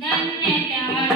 धन्य त्याचा